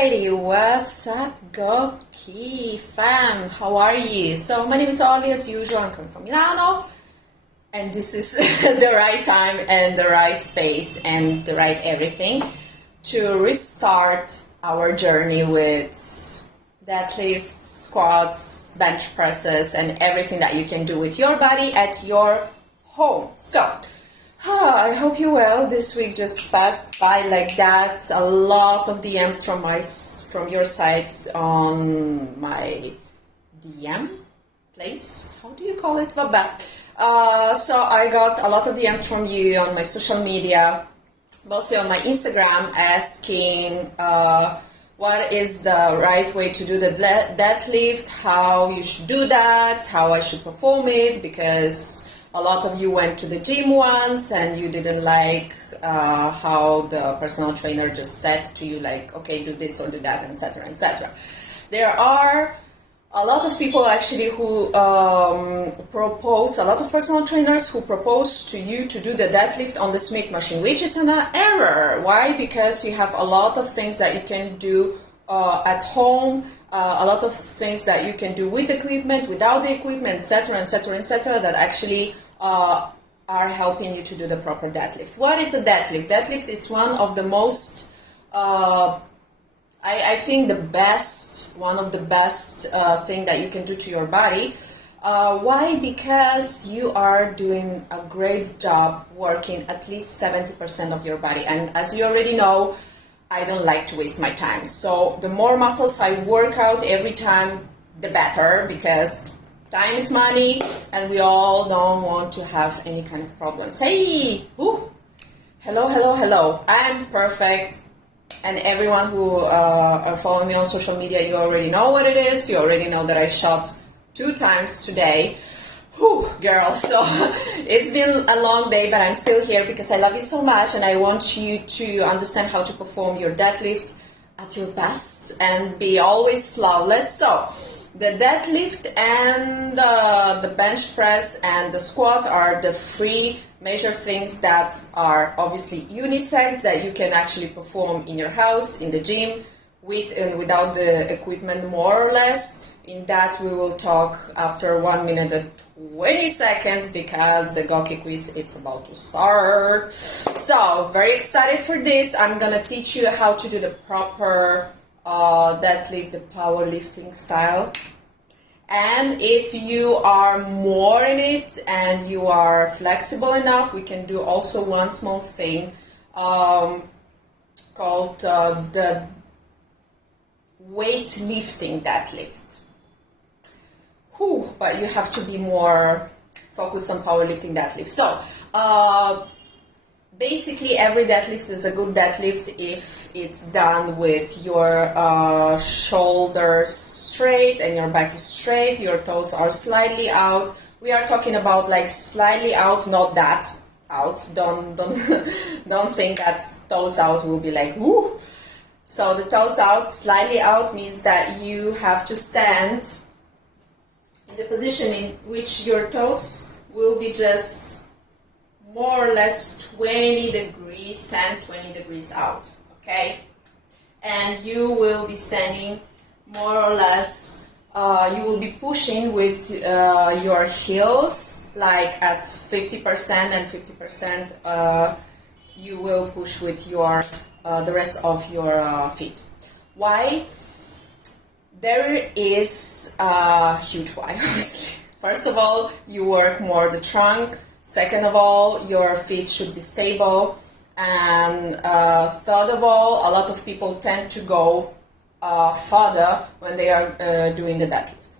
Alrighty, what's up, GOQII fam? How are you? So my name is Olly, as usual. I'm coming from Milano, and this is the right time and the right space and the right everything to restart our journey with deadlifts, squats, bench presses, and everything that you can do with your body at your home. So I hope you're well. This week just passed by like that. A lot of DMs from your side on my DM place. How do you call it? So I got a lot of DMs from you on my social media, mostly on my Instagram, asking what is the right way to do the deadlift, how you should do that, how I should perform it, because a lot of you went to the gym once and you didn't like how the personal trainer just said to you, like, okay, do this or do that, etc., etc. There are a lot of people actually who propose, a lot of personal trainers who propose to you to do the deadlift on the Smith machine, which is an error. Why? Because you have a lot of things that you can do at home, a lot of things that you can do with equipment, without the equipment, etc., etc., etc., that actually are helping you to do the proper deadlift. What is a deadlift? Deadlift is one of the most, I think one of the best thing that you can do to your body. Why? Because you are doing a great job working at least 70% of your body. And as you already know, I don't like to waste my time. So the more muscles I work out every time, the better, because time is money and we all don't want to have any kind of problems. Hey! Ooh. Hello. I'm perfect. And everyone who are following me on social media, you already know what it is. You already know that I shot 2 times today. Whew, girl, so it's been a long day, but I'm still here because I love you so much and I want you to understand how to perform your deadlift at your best and be always flawless. So the deadlift and the bench press and the squat are the 3 major things that are obviously unisex, that you can actually perform in your house, in the gym, with and without the equipment, more or less. In that we will talk after 1 minute and 20 seconds, because the GOQII quiz, it's about to start. So very excited for this. I'm gonna teach you how to do the proper deadlift, the powerlifting style. And if you are more in it and you are flexible enough, we can do also one small thing called the weightlifting deadlift. But you have to be more focused on powerlifting deadlift. So basically every deadlift is a good deadlift if it's done with your shoulders straight and your back is straight, your toes are slightly out. We are talking about like slightly out, not that out. Don't don't think that toes out will be like woo. So the toes out, slightly out, means that you have to stand in the position in which your toes will be just more or less 20 degrees, 10-20 degrees out, okay? And you will be standing more or less, you will be pushing with your heels, like at 50%, and 50% you will push with your the rest of your feet. Why? There is a huge why, obviously. First of all, you work more the trunk. Second of all, your feet should be stable. And third of all, a lot of people tend to go further when they are doing the deadlift.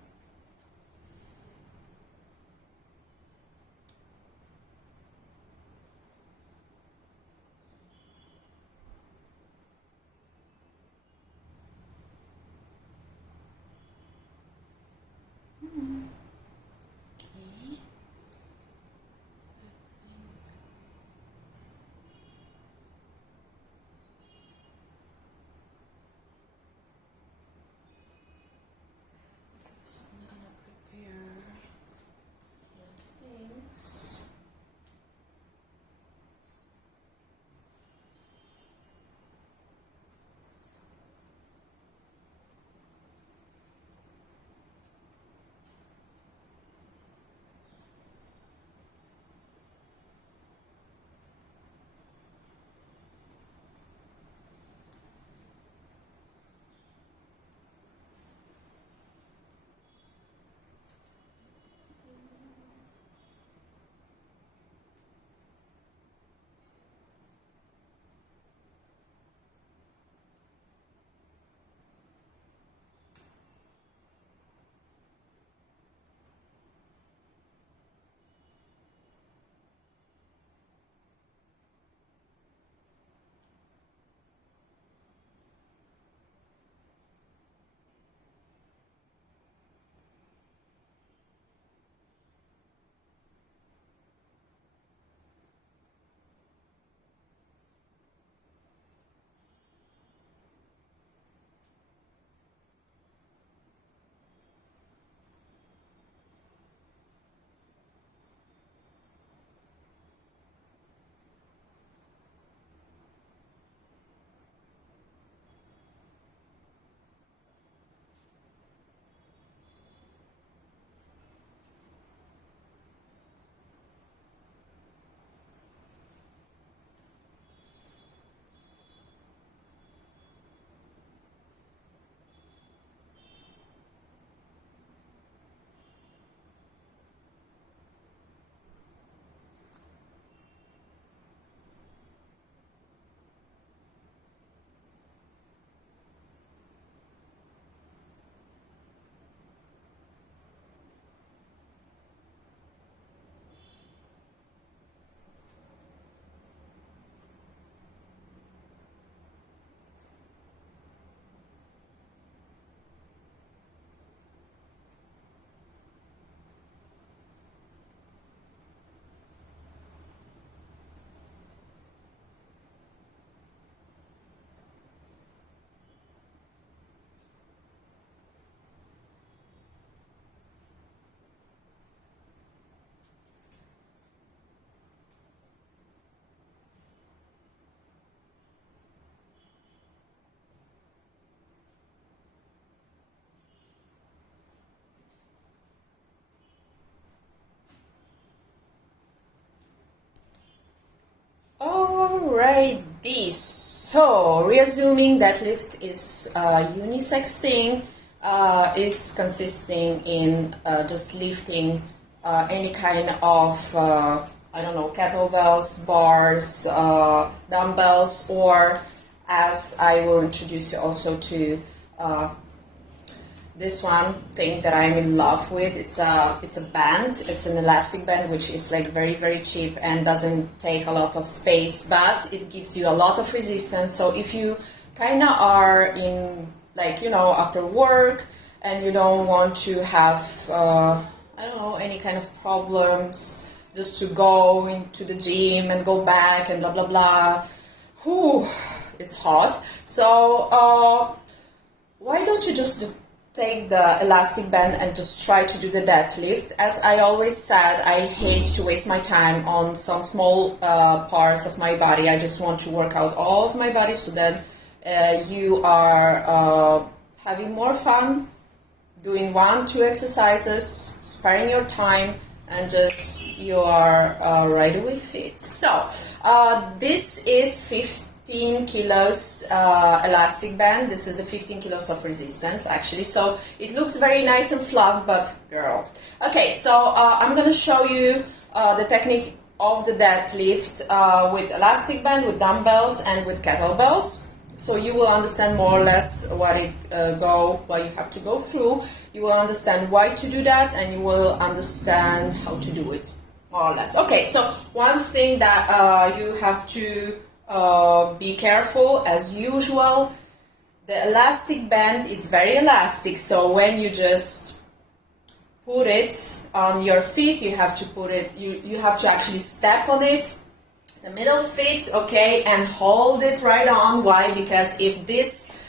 Alrighty, so reassuming deadlift is a unisex thing, is consisting in just lifting any kind of, I don't know, kettlebells, bars, dumbbells, or as I will introduce you also to this one thing that I'm in love with. It's a band. It's an elastic band, which is like very, very cheap and doesn't take a lot of space, but it gives you a lot of resistance. So if you kind of are in, like, you know, after work and you don't want to have, I don't know, any kind of problems, just to go into the gym and go back and blah, blah, blah. Whew, it's hot. So why don't you just take the elastic band and just try to do the deadlift? As I always said, I hate to waste my time on some small parts of my body. I just want to work out all of my body, so that you are having more fun doing 1-2 exercises, sparing your time, and just you are right away fit. So this is 15 kilos elastic band. This is the 15 kilos of resistance, actually. So it looks very nice and fluff, but girl. Okay, so I'm gonna show you the technique of the deadlift with elastic band, with dumbbells, and with kettlebells. So you will understand more or less what you have to go through. You will understand why to do that, and you will understand how to do it, more or less. Okay, so one thing that you have to be careful, as usual, the elastic band is very elastic, so when you just put it on your feet, you have to put it, you have to actually step on it, the middle feet, okay, and hold it right on. Why? Because if this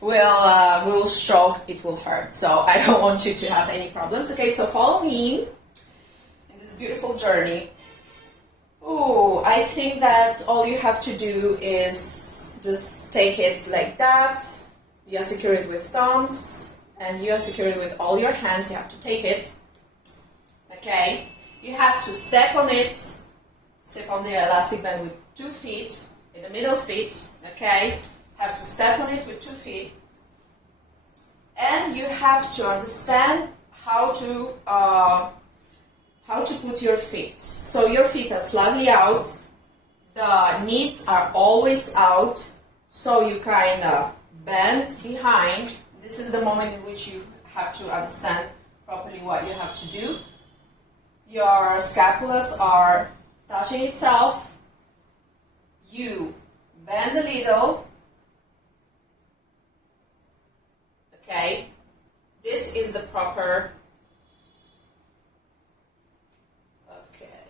will stroke, it will hurt. So I don't want you to have any problems. Okay, so follow me in this beautiful journey. Oh, I think that all you have to do is just take it like that. You secure it with thumbs, and you secure it with all your hands. You have to take it. Okay, you have to step on it. Step on the elastic band with 2 feet, in the middle feet, okay? Have to step on it with 2 feet. And you have to understand how to put your feet. So your feet are slightly out, the knees are always out, so you kind of bend behind. This is the moment in which you have to understand properly what you have to do. Your scapulas are touching itself, you bend a little, okay, this is the proper, okay,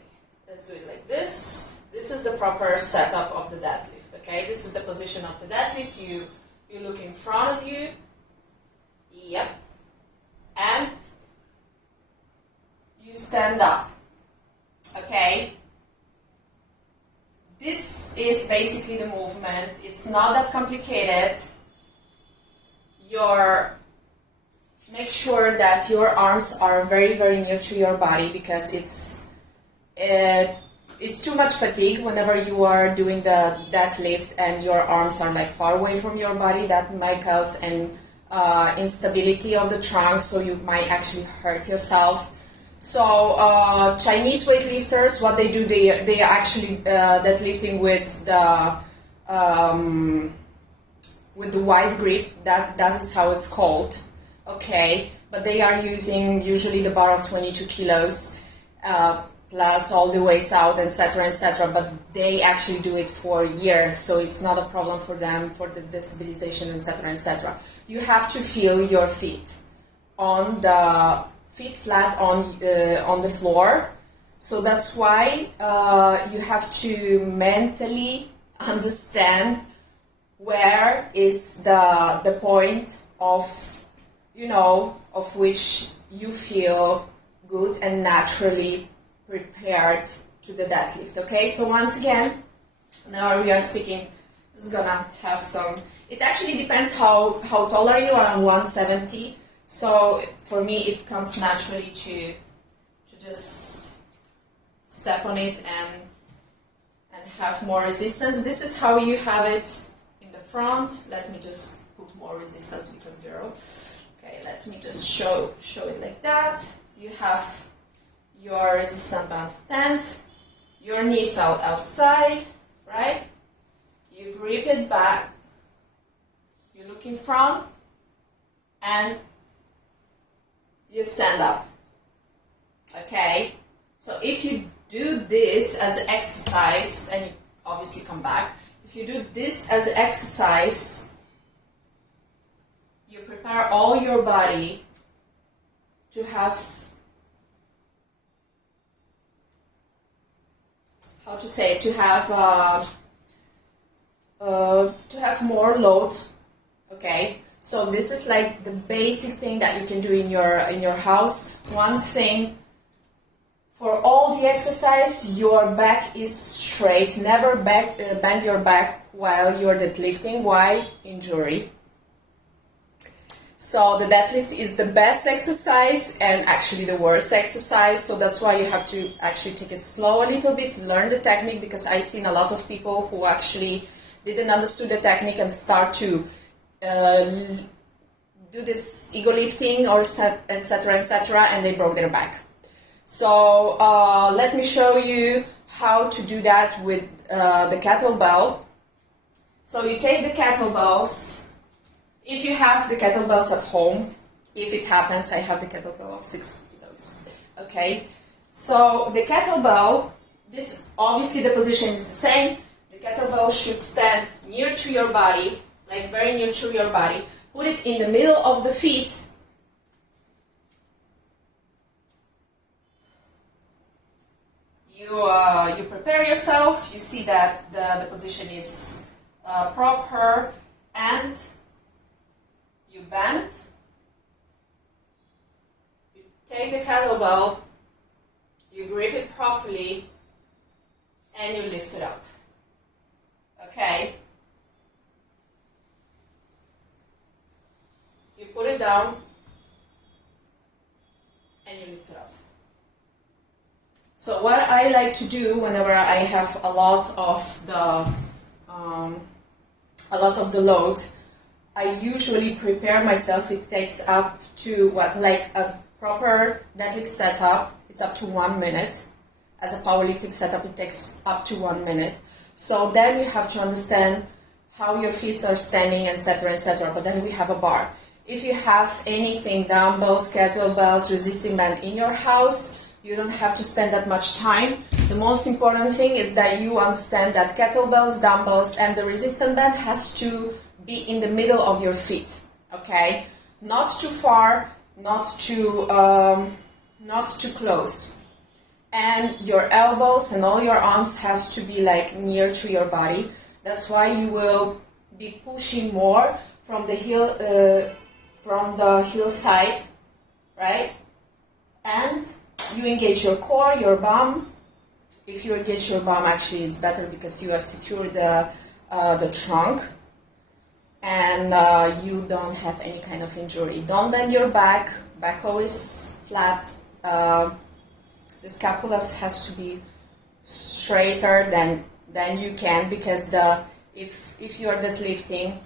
let's do it like this. This is the proper setup of the deadlift, okay, this is the position of the deadlift. You look in front of you, yep, and you stand up, okay. This is basically the movement. It's not that complicated. Make sure that your arms are very, very near to your body, because it's too much fatigue whenever you are doing the deadlift and your arms are like far away from your body. That might cause an instability of the trunk, so you might actually hurt yourself. So Chinese weightlifters, what they do, they are actually deadlifting with the wide grip. That is how it's called. Okay, but they are using usually the bar of 22 kilos plus all the weights out, etc., etc. But they actually do it for years, so it's not a problem for them for the destabilization, etc., etc. You have to feel your feet on the feet flat on the floor. So that's why you have to mentally understand where is the point of, of which you feel good and naturally prepared to the deadlift. Okay, so once again, now we are speaking, this is gonna have some, it actually depends how tall are you. I'm 170. So for me, it comes naturally to just step on it and have more resistance. This is how you have it in the front. Let me just put more resistance because girl. Okay, let me just show it like that. You have your resistance band stand, your knees out outside, right? You grip it back, you look in front, and you stand up. Okay, so if you do this as an exercise, and you obviously come back, if you do this as an exercise, you prepare all your body to have, how to say, to have more load. Okay, so this is like the basic thing that you can do in your house. One thing, for all the exercise, your back is straight. Never bend your back while you're deadlifting. Why? Injury. So the deadlift is the best exercise and actually the worst exercise. So that's why you have to actually take it slow a little bit, learn the technique, because I've seen a lot of people who actually didn't understand the technique and start to do this ego lifting or etc., and they broke their back. So let me show you how to do that with the kettlebell. So you take the kettlebells. If you have the kettlebells at home, if it happens, I have the kettlebell of 6 kilos. Okay, so the kettlebell, this obviously the position is the same. The kettlebell should stand near to your body, like very near to your body. Put it in the middle of the feet. You prepare yourself, you see that the position is proper, and you bend, you take the kettlebell, you grip it properly, and you lift it up. Okay? You put it down, and you lift it up. So what I like to do whenever I have a lot of the load, I usually prepare myself. It takes up to like a proper deadlift setup. It's up to 1 minute. As a powerlifting setup, it takes up to 1 minute. So then you have to understand how your feet are standing, etc. But then we have a bar. If you have anything, dumbbells, kettlebells, resisting band in your house, you don't have to spend that much time. The most important thing is that you understand that kettlebells, dumbbells, and the resistance band has to be in the middle of your feet. Okay, not too far, not too close, and your elbows and all your arms has to be like near to your body. That's why you will be pushing more from the heel side, right? And you engage your core, your bum. If you engage your bum, actually it's better because you have secured the trunk, and you don't have any kind of injury. Don't bend your back always flat. The scapula has to be straighter than you can, because if you are deadlifting,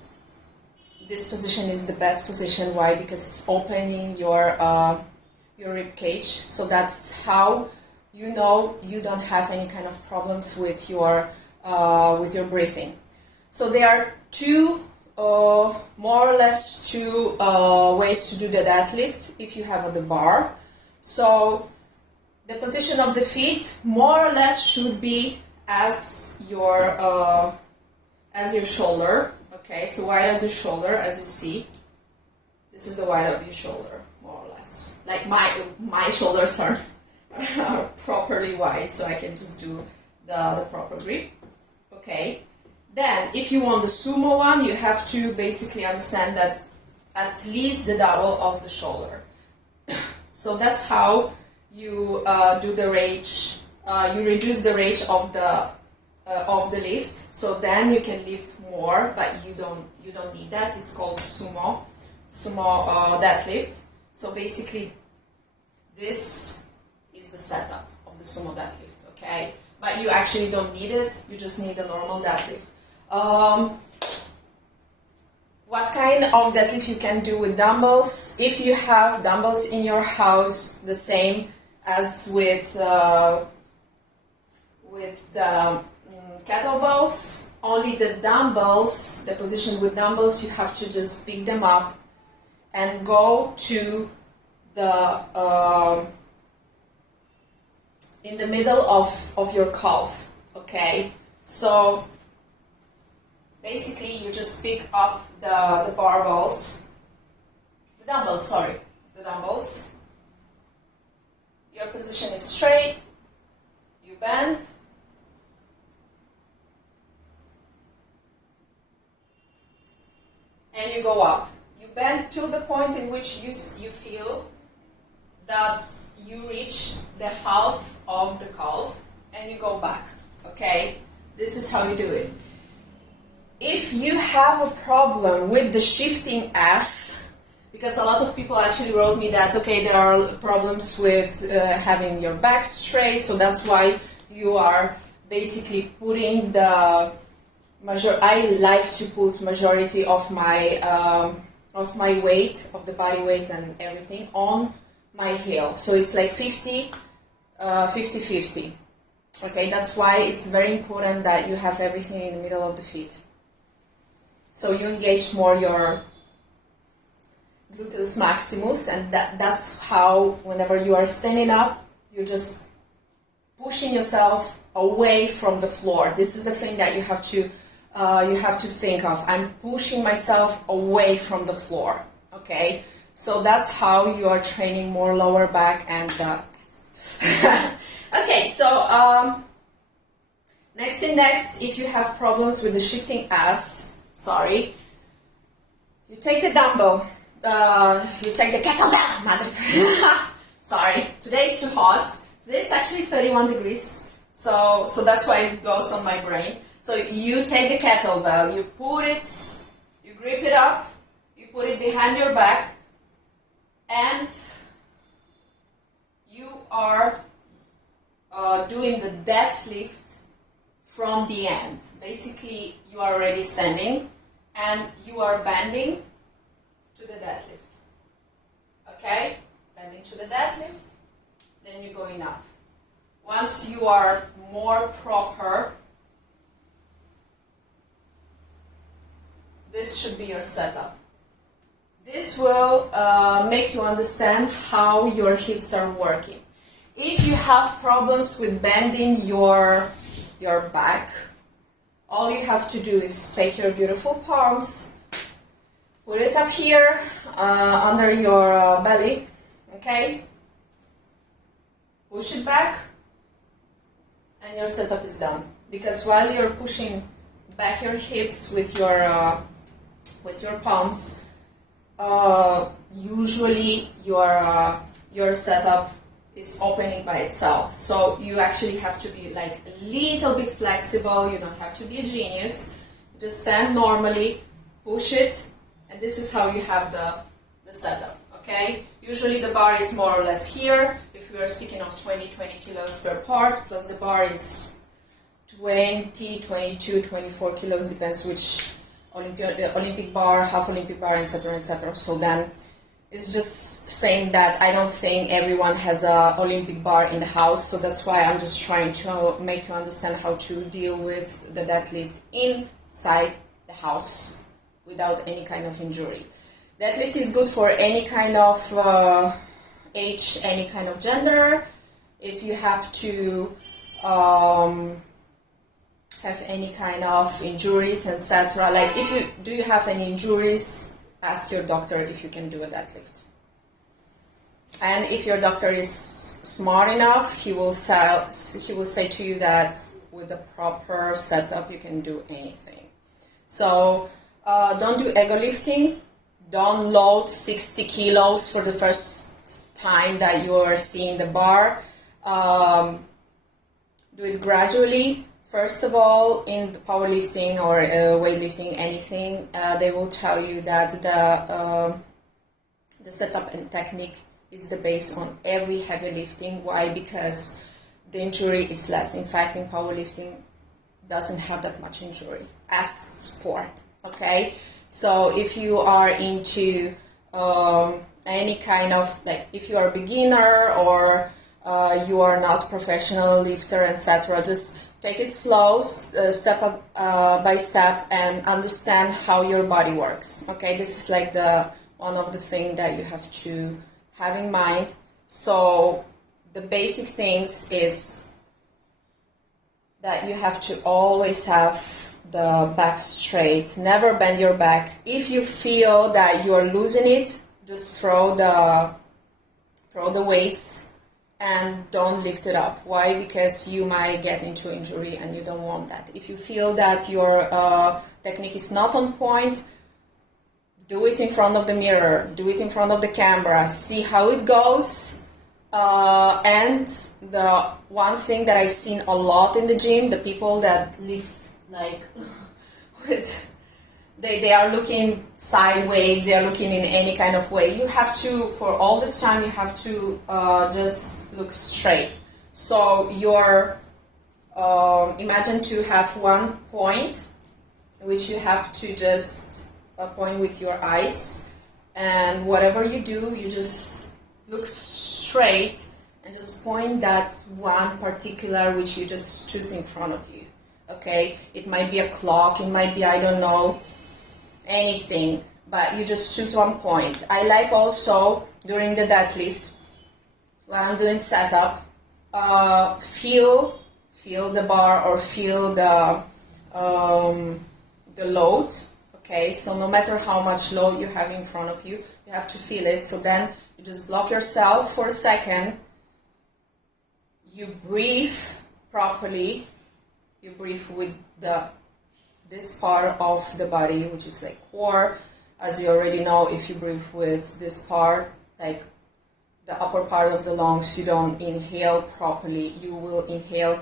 this position is the best position. Why? Because it's opening your rib cage. So that's how you know you don't have any kind of problems with your breathing. So there are more or less two ways to do the deadlift if you have the bar. So the position of the feet more or less should be as your shoulder. Okay, so wide as your shoulder, as you see. This is the wide of your shoulder, more or less. Like my shoulders are properly wide, so I can just do the proper grip. Okay. Then, if you want the sumo one, you have to basically understand that at least the double of the shoulder. So that's how you do the range. You reduce the range of the lift. So then you can lift more, but you don't need that. It's called sumo deadlift. So basically, this is the setup of the sumo deadlift. Okay. but you actually don't need it. You just need a normal deadlift. What kind of deadlift you can do with dumbbells? If you have dumbbells in your house, the same as with the kettlebells, only the dumbbells, the position with dumbbells, you have to just pick them up and go to the in the middle of your calf, okay? So basically you just pick up the dumbbells, your position is straight, you bend, and you go up. You bend till the point in which you feel that you reach the half of the calf, and you go back, okay? This is how you do it. If you have a problem with the shifting ass, because a lot of people actually wrote me that, okay, there are problems with having your back straight, so that's why you are basically putting the I like to put majority of my weight, of the body weight and everything on my heel. So it's like 50-50. Okay, that's why it's very important that you have everything in the middle of the feet. So you engage more your gluteus maximus, and that's how whenever you are standing up, you're just pushing yourself away from the floor. This is the thing that you have to think of. I'm pushing myself away from the floor. Okay, so that's how you are training more lower back and okay, so next, if you have problems with the shifting ass, you take the dumbbell, you take the kettlebell, sorry, today is too hot. Today is actually 31 degrees, so that's why it goes on my brain. So you take the kettlebell, you put it, you grip it up, you put it behind your back, and you are doing the deadlift from the end. Basically, you are already standing and you are bending to the deadlift. Okay? Bending to the deadlift, then you're going up. Once you are more proper, this should be your setup. This will make you understand how your hips are working. If you have problems with bending your back, all you have to do is take your beautiful palms, put it up here under your belly, okay? Push it back, and your setup is done. Because while you're pushing back your hips with your palms, usually your setup is opening by itself. So you actually have to be like a little bit flexible. You don't have to be a genius. Just stand normally, push it, and this is how you have the setup, okay? Usually the bar is more or less here. If we are speaking of 20 kilos per part, plus the bar is 20, 22, 24 kilos, depends which Olympic bar, half Olympic bar, etc., etc. So then it's just thing that I don't think everyone has a Olympic bar in the house, so that's why I'm just trying to make you understand how to deal with the deadlift inside the house without any kind of injury. Deadlift is good for any kind of age, any kind of gender. If you have to have any kind of injuries, etc. Like do you have any injuries, ask your doctor if you can do a deadlift. And if your doctor is smart enough, he will say to you that with the proper setup you can do anything. So don't do ego lifting. Don't load 60 kilos for the first time that you are seeing the bar. Do it gradually. First of all, in powerlifting or weightlifting, anything, they will tell you that the setup and technique is the base on every heavy lifting. Why? Because the injury is less. In fact, in powerlifting, doesn't have that much injury as sport. Okay, so if you are into any kind of, like, if you are a beginner or you are not professional lifter, etc., just take it slow, step up, by step, and understand how your body works. Okay, this is like one of the things that you have to have in mind. So the basic things is that you have to always have the back straight, never bend your back. If you feel that you are losing it, just throw the weights and don't lift it up. Why? Because you might get into injury and you don't want that. If you feel that your technique is not on point, do it in front of the mirror, do it in front of the camera, see how it goes. And the one thing that I've seen a lot in the gym, the people that lift like with they are looking sideways, they are looking in any kind of way. You have to, for all this time, you have to just look straight. So your imagine to have one point, which you have to just point with your eyes, and whatever you do, you just look straight and just point that one particular which you just choose in front of you. Okay, it might be a clock, it might be, I don't know, anything, but you just choose one point. I like also during the deadlift, when I'm doing setup, feel the bar or feel the load. Okay, so no matter how much load you have in front of you, you have to feel it. So then you just block yourself for a second, you breathe properly, you breathe with this part of the body, which is like core. As you already know, if you breathe with this part, like the upper part of the lungs, you don't inhale properly. You will inhale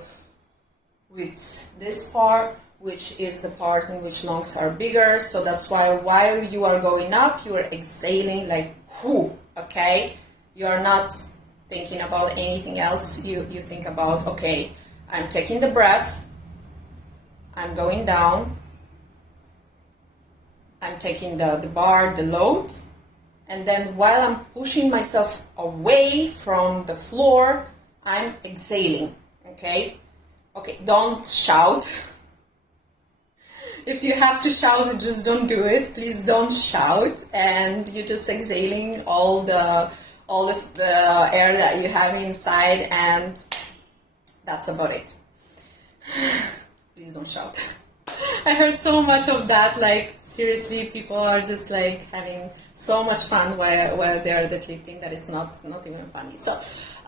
with this part, which is the part in which lungs are bigger. So that's why while you are going up, you are exhaling like whoo, okay? You are not thinking about anything else. You think about, okay, I'm taking the breath, I'm going down, I'm taking the bar, the load, and then while I'm pushing myself away from the floor, I'm exhaling, okay? Okay, don't shout. If you have to shout, just don't do it. Please don't shout, and you're just exhaling all the air that you have inside, and that's about it. Please don't shout. I heard so much of that, like seriously, people are just like having so much fun while they're deadlifting that it's not even funny. So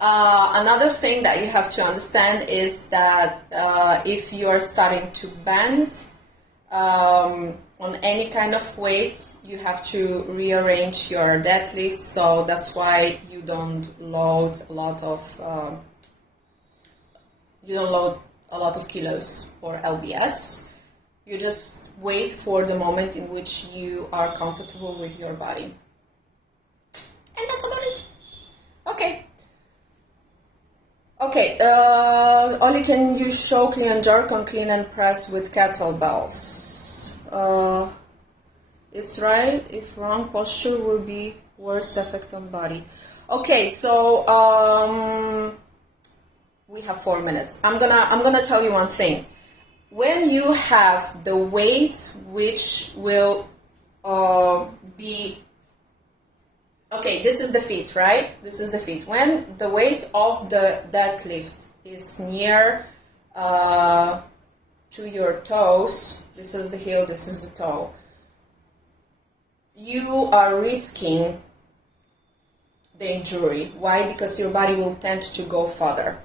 another thing that you have to understand is that if you are starting to bend on any kind of weight, you have to rearrange your deadlift. So that's why you don't load a lot of kilos or LBS. You just wait for the moment in which you are comfortable with your body. And that's about it. Okay, Olly, can you show clean and jerk on clean and press with kettlebells? Is right? If wrong posture will be worst effect on body. Okay, so we have 4 minutes. I'm gonna tell you one thing. When you have the weights which will be, okay, this is the feet, right? This is the feet. When the weight of the deadlift is near to your toes, this is the heel, this is the toe, you are risking the injury. Why? Because your body will tend to go further.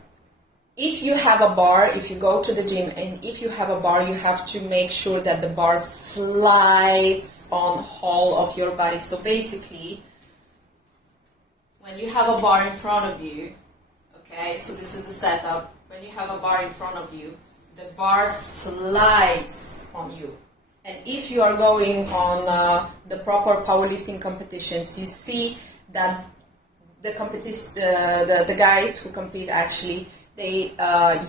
If you have a bar, if you go to the gym and if you have a bar, you have to make sure that the bar slides on whole of your body. So basically, when you have a bar in front of you, okay, so this is the setup. When you have a bar in front of you, the bar slides on you. And if you are going on the proper powerlifting competitions, you see that the guys who compete actually, they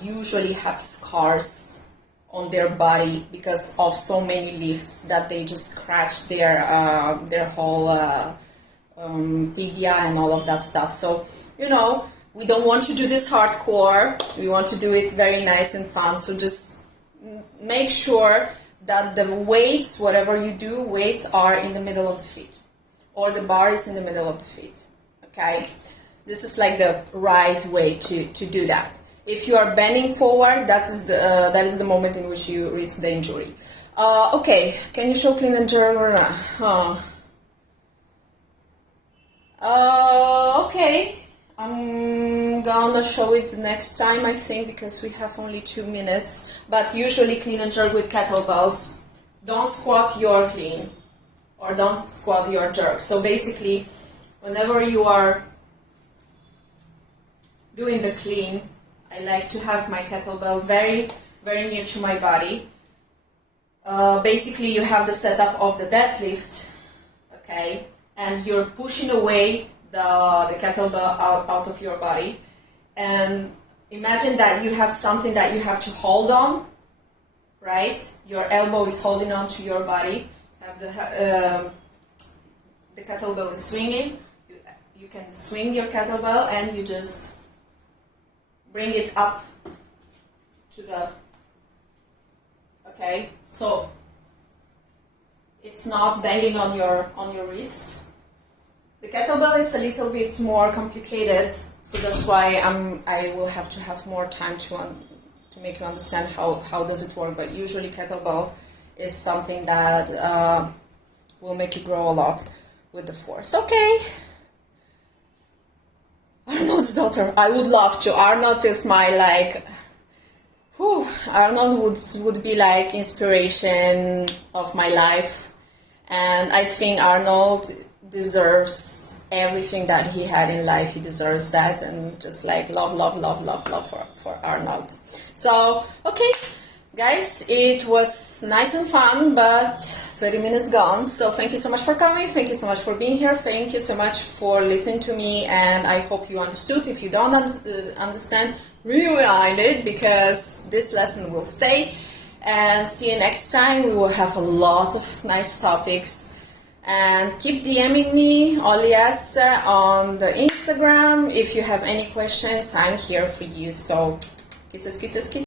usually have scars on their body because of so many lifts that they just scratch their whole tibia and all of that stuff. So, you know, we don't want to do this hardcore. We want to do it very nice and fun. So just make sure that the weights, whatever you do, weights are in the middle of the feet, or the bar is in the middle of the feet. Okay, this is like the right way to do that. If you are bending forward, that is the moment in which you risk the injury. Okay, can you show clean and jerk? Okay, I'm gonna show it next time, I think, because we have only 2 minutes. But usually clean and jerk with kettlebells. Don't squat your clean, or don't squat your jerk. So basically, whenever you are doing the clean, I like to have my kettlebell very, very near to my body. Basically, you have the setup of the deadlift, okay, and you're pushing away the kettlebell out of your body. And imagine that you have something that you have to hold on, right? Your elbow is holding on to your body. Have the kettlebell is swinging. You can swing your kettlebell and you just bring it up to the, okay, so it's not banging on your wrist. The kettlebell is a little bit more complicated, so that's why I will have to have more time to make you understand how does it work. But usually kettlebell is something that will make you grow a lot with the force. Okay. Arnold's daughter. I would love to. Arnold is my, like, whew, Arnold would be like inspiration of my life, and I think Arnold deserves everything that he had in life. He deserves that, and just like love for Arnold. So, okay, guys, it was nice and fun, but 30 minutes gone. So thank you so much for coming. Thank you so much for being here. Thank you so much for listening to me, and I hope you understood. If you don't understand, rewind it, because this lesson will stay. And see you next time. We will have a lot of nice topics. And keep DMing me, Olly on the Instagram. If you have any questions, I'm here for you. So kisses, kisses, kisses.